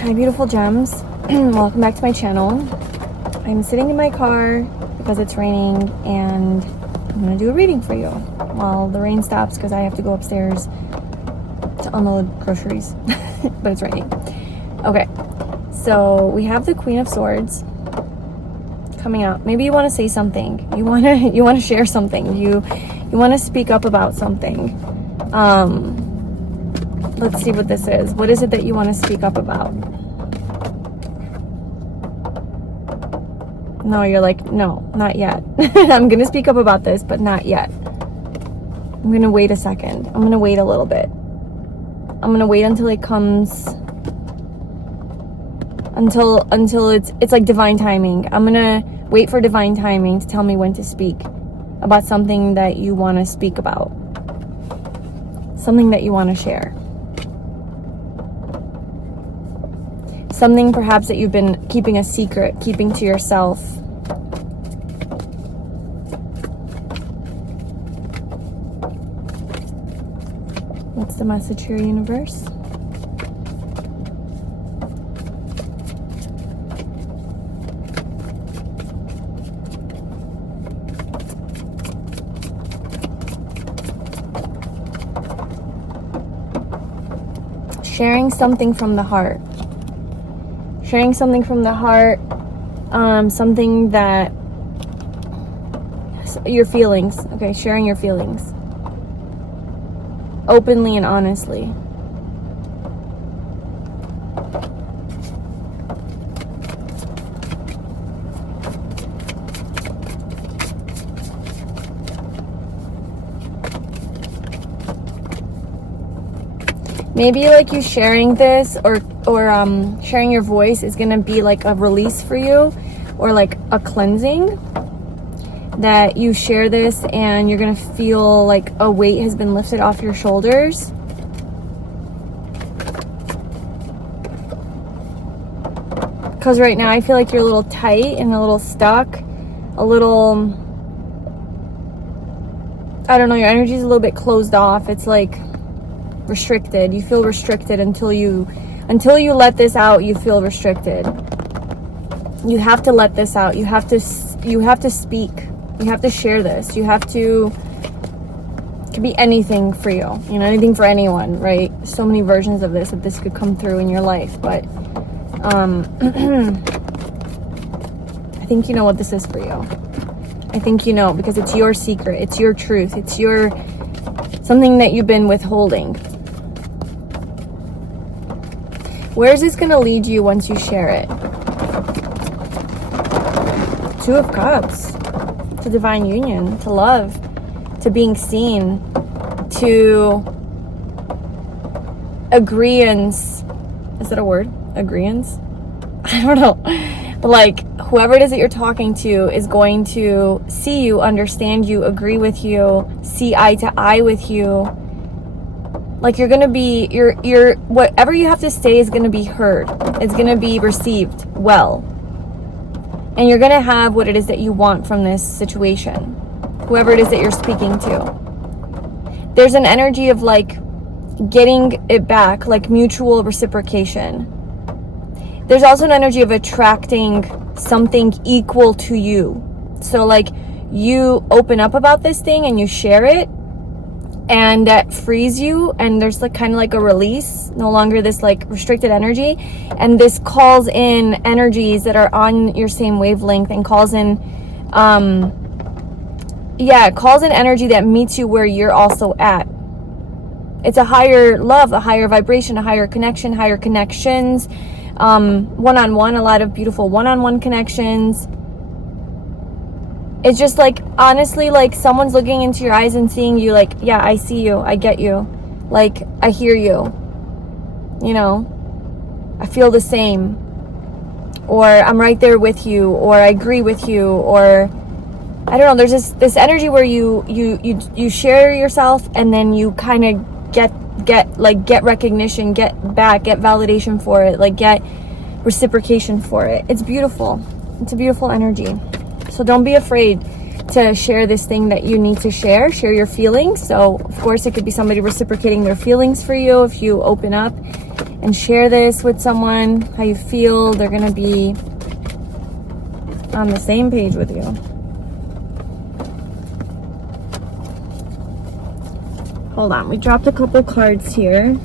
Hi beautiful gems, welcome back to my channel. I'm sitting in my car because it's raining and I'm gonna do a reading for you while the rain stops because I have to go upstairs to unload groceries, but it's raining. Okay, so we have the Queen of Swords coming out. Maybe you want to say something. You want to share something. You want to speak up about something. Let's see what this is. What is it that you want to speak up about? No, you're like, no, not yet. I'm going to speak up about this, but not yet. I'm going to wait a second. I'm going to wait a little bit. I'm going to wait until it comes, until it's like divine timing. I'm going to wait for divine timing to tell me when to speak about something that you want to speak about. Something that you want to share. Something perhaps that you've been keeping a secret, keeping to yourself. What's the message here, universe? Sharing something from the heart. Sharing something from the heart, something that, your feelings, okay, sharing your feelings. Openly and honestly. Maybe like you sharing this or sharing your voice is gonna be like a release for you, or like a cleansing, that you share this and you're gonna feel like a weight has been lifted off your shoulders. Because right now I feel like you're a little tight and a little stuck, a little, I don't know, your energy is a little bit closed off. It's like restricted. You feel restricted until you let this out. You feel restricted. You have to let this out. You have to speak. You have to share this. You have to, it could be anything for you, anything for anyone, right? So many versions of this, that this could come through in your life, but I think you know what this is for you. I think you know, because it's your secret, it's your truth, it's your something that you've been withholding. Where is this going to lead you once you share it? Two of Cups. To divine union, to love, to being seen, to agreeance. Is that a word? Agreeance? I don't know. But like, whoever it is that you're talking to is going to see you, understand you, agree with you, see eye to eye with you. Like you're gonna be, you're whatever you have to say is gonna be heard. It's gonna be received well. And you're gonna have what it is that you want from this situation. Whoever it is that you're speaking to. There's an energy of like getting it back, like mutual reciprocation. There's also an energy of attracting something equal to you. So like you open up about this thing and you share it, and that frees you, and there's like kind of like a release, no longer this like restricted energy, and this calls in energies that are on your same wavelength, and calls in calls in energy that meets you where you're also at. It's a higher love, a higher vibration, a higher connection, higher connections, one-on-one, a lot of beautiful one-on-one connections. It's just like, honestly, like someone's looking into your eyes and seeing you like, yeah, I see you, I get you, like, I hear you, I feel the same, or I'm right there with you, or I agree with you, or I don't know, there's this energy where you share yourself, and then you kind of get recognition, get validation for it, like get reciprocation for it. It's beautiful. It's a beautiful energy. So don't be afraid to share this thing that you need to share your feelings. So of course it could be somebody reciprocating their feelings for you. If you open up and share this with someone, how you feel, they're gonna be on the same page with you. Hold on, we dropped a couple cards here.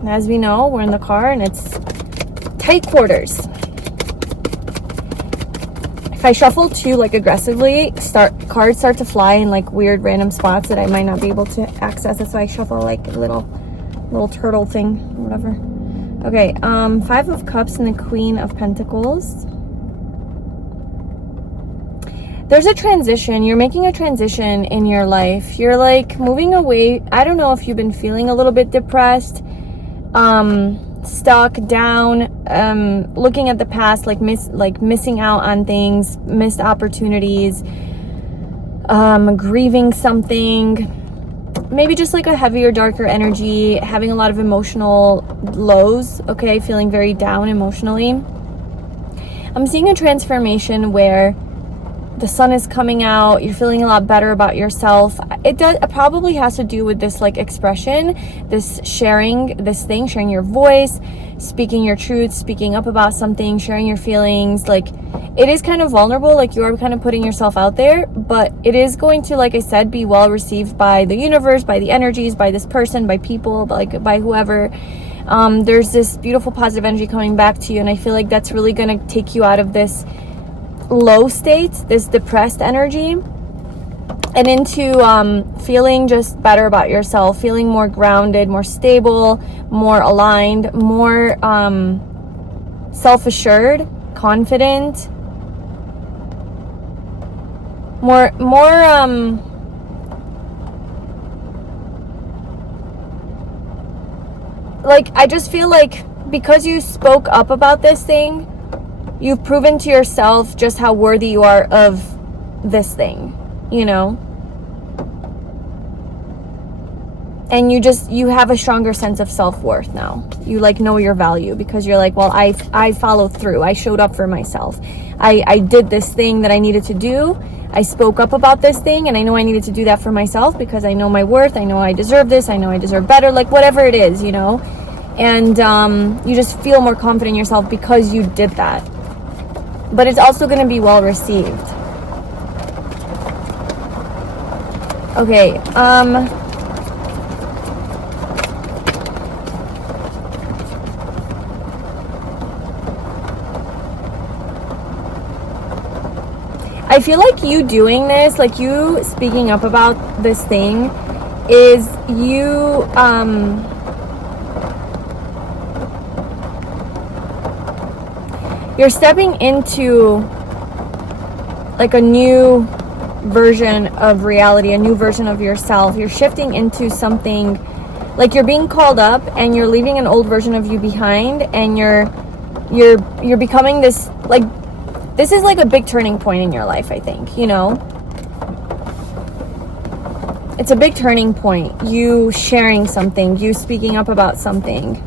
And as we know, we're in the car and it's tight quarters. If I shuffle too like aggressively, cards start to fly in like weird random spots that I might not be able to access. That's why I shuffle like a little turtle thing or whatever. Okay, 5 of Cups and the Queen of Pentacles. There's a transition. You're making a transition in your life. You're like moving away. I don't know if you've been feeling a little bit depressed, stuck, down, looking at the past, like missing out on things, missed opportunities, grieving something. Maybe just like a heavier, darker energy, having a lot of emotional lows, okay? Feeling very down emotionally. I'm seeing a transformation where the sun is coming out, you're feeling a lot better about yourself. It probably has to do with this like expression, this sharing, sharing your voice, speaking your truth, speaking up about something, sharing your feelings. Like, it is kind of vulnerable, like you're kind of putting yourself out there, but it is going to, like I said, be well received by the universe, by the energies, by this person, by people, by whoever. There's this beautiful positive energy coming back to you, and I feel like that's really going to take you out of this low state, this depressed energy, and into feeling just better about yourself, feeling more grounded, more stable, more aligned, more self-assured, confident, more like, I just feel like because you spoke up about this thing, you've proven to yourself just how worthy you are of this thing, you know? And you have a stronger sense of self-worth now. You like know your value because you're like, well, I followed through. I showed up for myself. I did this thing that I needed to do. I spoke up about this thing, and I know I needed to do that for myself because I know my worth. I know I deserve this. I know I deserve better, like whatever it is, you know? And you just feel more confident in yourself because you did that. But it's also going to be well received. Okay, I feel like you doing this, like you speaking up about this thing, is you, you're stepping into like a new version of reality, a new version of yourself. You're shifting into something, like you're being called up and you're leaving an old version of you behind, and you're becoming this, like, this is like a big turning point in your life, I think, you know? It's a big turning point. You sharing something, you speaking up about something,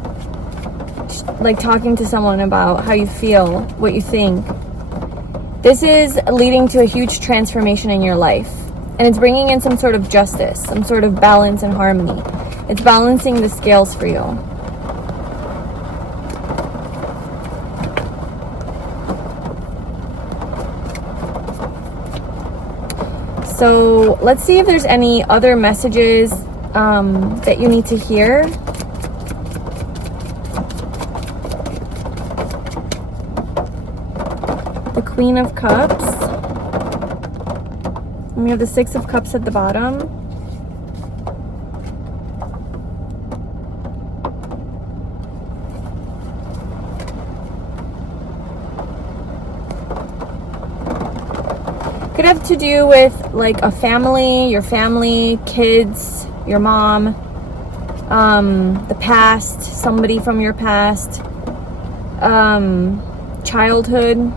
like talking to someone about how you feel, what you think. This is leading to a huge transformation in your life. And it's bringing in some sort of justice, some sort of balance and harmony. It's balancing the scales for you. So let's see if there's any other messages that you need to hear. The Queen of Cups. And we have the Six of Cups at the bottom. Could have to do with like a family, your family, kids, your mom, the past, somebody from your past, childhood.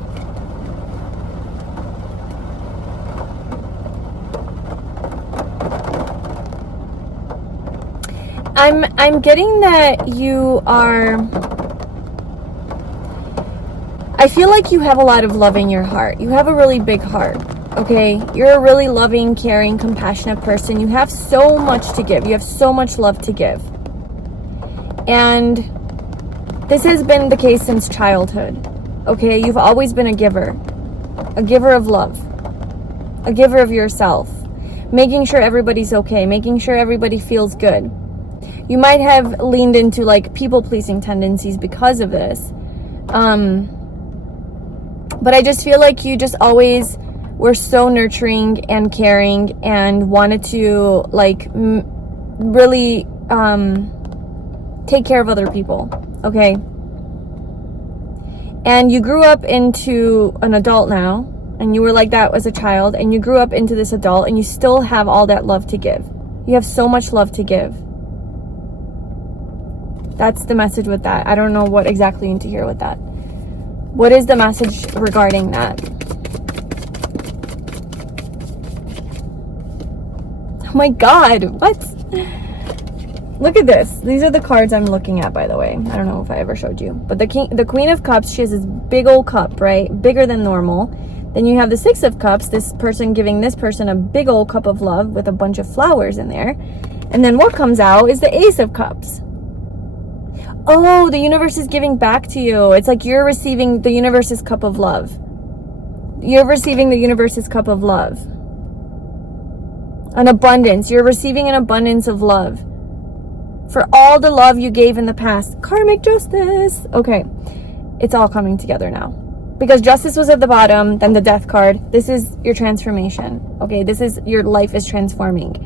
I'm getting that you are, I feel like you have a lot of love in your heart. You have a really big heart, okay? You're a really loving, caring, compassionate person. You have so much to give. You have so much love to give. And this has been the case since childhood, okay? You've always been a giver of love, a giver of yourself, making sure everybody's okay, making sure everybody feels good. You might have leaned into like people-pleasing tendencies because of this. But I just feel like you just always were so nurturing and caring and wanted to like really take care of other people, okay? And you grew up into an adult now, and you were like that as a child, and you grew up into this adult, and you still have all that love to give. You have so much love to give. That's the message with that. I don't know what exactly you need to hear with that. What is the message regarding that? Oh my God, what? Look at this. These are the cards I'm looking at, by the way. I don't know if I ever showed you. But the Queen of Cups, she has this big old cup, right? Bigger than normal. Then you have the Six of Cups, this person giving this person a big old cup of love with a bunch of flowers in there. And then what comes out is the Ace of Cups. Oh, the universe is giving back to you. It's like you're receiving the universe's cup of love. You're receiving the universe's cup of love. An abundance. You're receiving an abundance of love. For all the love you gave in the past. Karmic justice. Okay. It's all coming together now. Because justice was at the bottom, then the death card. This is your transformation. Okay, this is your life is transforming.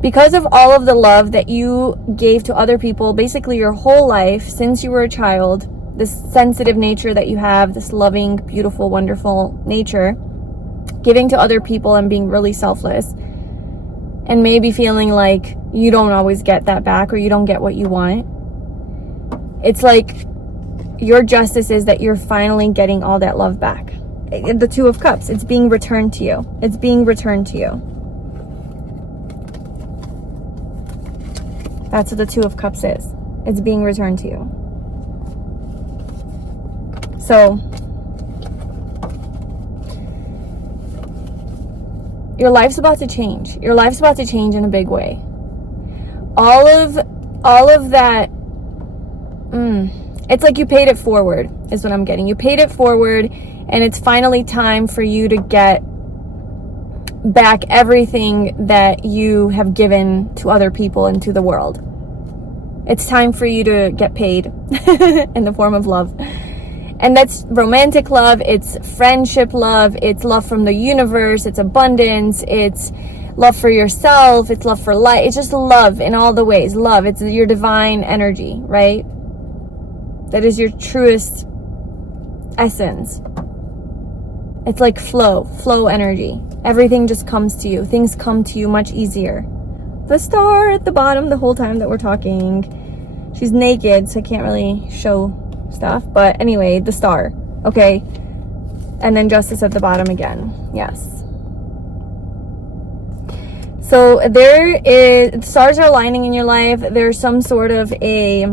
Because of all of the love that you gave to other people, basically your whole life since you were a child, this sensitive nature that you have, this loving, beautiful, wonderful nature, giving to other people and being really selfless, and maybe feeling like you don't always get that back or you don't get what you want. It's like your justice is that you're finally getting all that love back. The Two of Cups, it's being returned to you. It's being returned to you. That's what the Two of Cups is. It's being returned to you. So, your life's about to change. Your life's about to change in a big way. All of that, it's like you paid it forward, is what I'm getting. You paid it forward, and it's finally time for you to get back everything that you have given to other people and to the world. It's time for you to get paid in the form of love. And that's romantic love, it's friendship love, it's love from the universe, it's abundance, it's love for yourself, it's love for life. It's just love in all the ways. Love, it's your divine energy, right? That is your truest essence. It's like flow energy. Everything just comes to you. Things come to you much easier. The star at the bottom the whole time that we're talking. She's naked, so I can't really show stuff. But anyway, the star. Okay. And then justice at the bottom again. Yes. So the stars are aligning in your life. There's some sort of a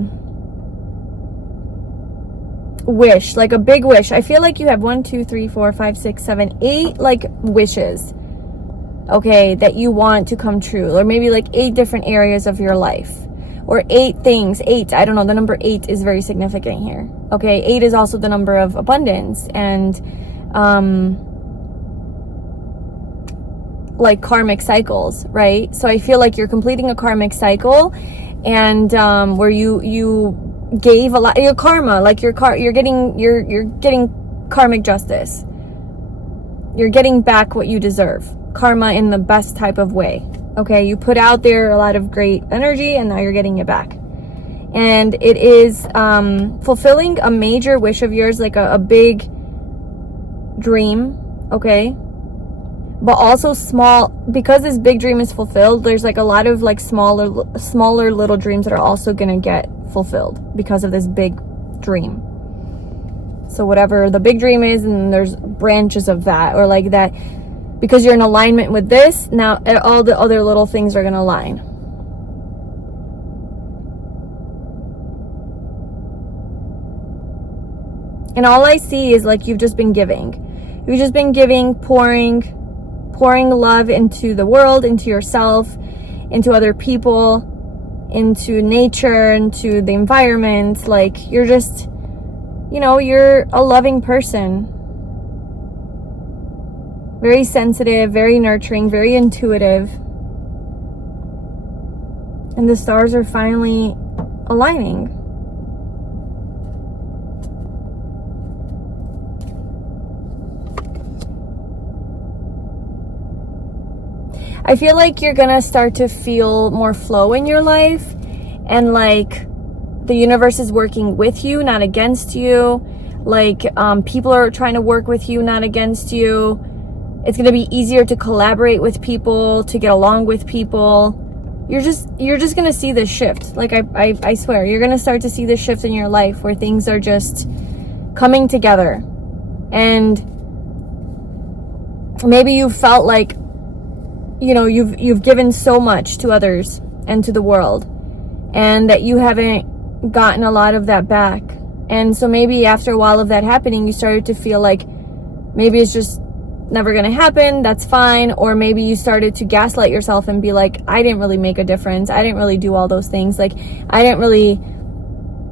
wish, like a big wish. I feel like you have 1, 2, 3, 4, 5, 6, 7, 8 like wishes, okay, that you want to come true, or maybe like 8 different areas of your life, or 8 things. 8, I don't know, the number 8 is very significant here. Okay, 8 is also the number of abundance and like karmic cycles, right? So I feel like you're completing a karmic cycle, and where you gave a lot, your karma, like you're getting karmic justice. You're getting back what you deserve. Karma in the best type of way. Okay, you put out there a lot of great energy, and now you're getting it back. And it is fulfilling a major wish of yours, like a big dream, okay? But also small, because this big dream is fulfilled, there's like a lot of like smaller little dreams that are also gonna get fulfilled because of this big dream. So whatever the big dream is, and there's branches of that, or like that, because you're in alignment with this, now all the other little things are gonna align. And all I see is like you've just been giving. You've just been giving, pouring love into the world, into yourself, into other people, into nature, into the environment. Like you're just, you know, you're a loving person. Very sensitive, very nurturing, very intuitive. And the stars are finally aligning. I feel like you're gonna start to feel more flow in your life, and like the universe is working with you, not against you. Like people are trying to work with you, not against you. It's gonna be easier to collaborate with people, to get along with people. You're just gonna see this shift. Like I swear, you're gonna start to see this shift in your life where things are just coming together. And maybe you felt like, you know, you've given so much to others and to the world, and that you haven't gotten a lot of that back. And so maybe after a while of that happening, you started to feel like maybe it's just never gonna happen, that's fine. Or maybe you started to gaslight yourself and be like, I didn't really make a difference, I didn't really do all those things, like I didn't really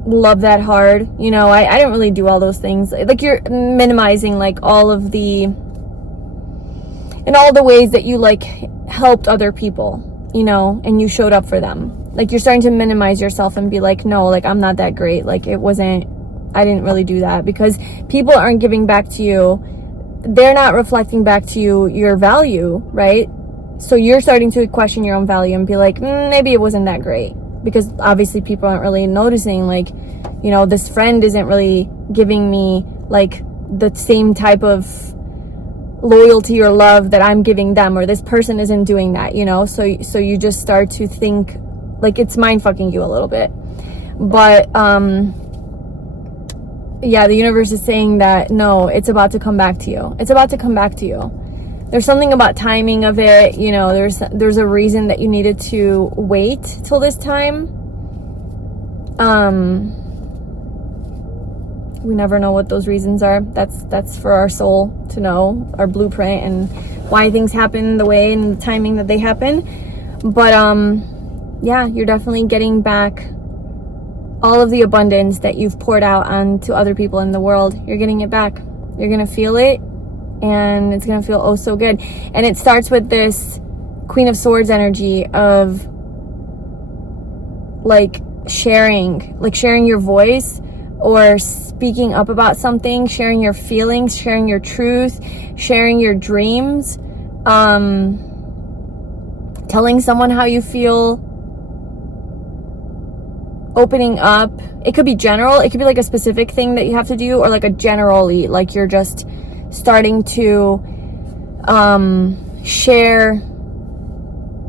love that hard, you know, I didn't really do all those things. Like you're minimizing like all of the, in all the ways that you like helped other people, you know, and you showed up for them. Like you're starting to minimize yourself and be like, no, like I'm not that great, like it wasn't, I didn't really do that, because people aren't giving back to you. They're not reflecting back to you your value, right? So you're starting to question your own value and be like, maybe it wasn't that great, because obviously people aren't really noticing, like, you know, this friend isn't really giving me like the same type of loyalty or love that I'm giving them, or this person isn't doing that, you know. So you just start to think like it's mind fucking you a little bit. But yeah, the universe is saying that no, it's about to come back to you. It's about to come back to you. There's something about timing of it, you know. There's a reason that you needed to wait till this time. We never know what those reasons are. That's for our soul to know, our blueprint, and why things happen the way and the timing that they happen. But yeah, you're definitely getting back all of the abundance that you've poured out onto other people in the world. You're getting it back. You're gonna feel it, and it's gonna feel oh so good. And it starts with this Queen of Swords energy of like sharing your voice, or speaking up about something, sharing your feelings, sharing your truth, sharing your dreams, telling someone how you feel, opening up. It could be general, it could be like a specific thing that you have to do, or like a generally, like you're just starting to share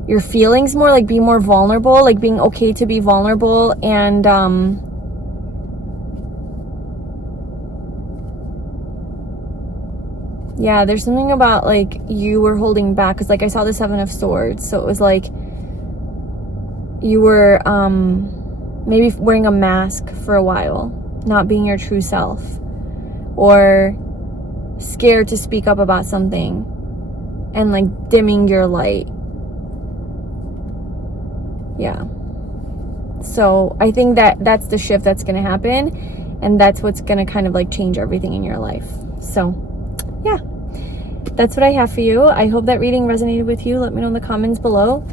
your feelings more, like be more vulnerable, like being okay to be vulnerable. And yeah, there's something about like you were holding back, because like I saw the Seven of Swords, so it was like you were maybe wearing a mask for a while, not being your true self, or scared to speak up about something and like dimming your light. Yeah. So I think that that's the shift that's going to happen, and that's what's going to kind of like change everything in your life. So yeah, that's what I have for you. I hope that reading resonated with you. Let me know in the comments below.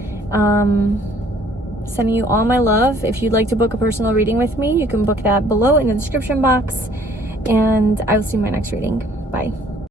Sending you all my love. If you'd like to book a personal reading with me, you can book that below in the description box, and I will see you in my next reading. Bye.